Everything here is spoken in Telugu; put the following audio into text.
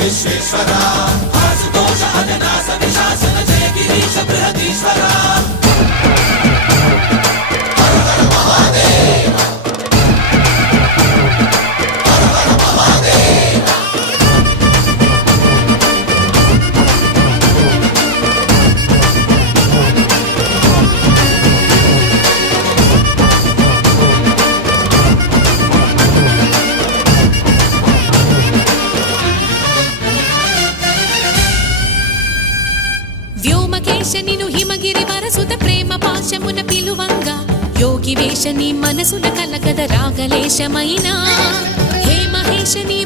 విశ్వేశ్వర ఆశుతోష అజనాశ విశాసన జయ గిరీశ బృహదీశ్వర హర హర మహాదేవ హర హర మహాదేవ వ్యోమకేశనిను హిమగిరి వరసుత ప్రేమ పాశమున పిలువంగా యోగి వేషని మనసున కలకద రాగలేశమైనా హే మహేశని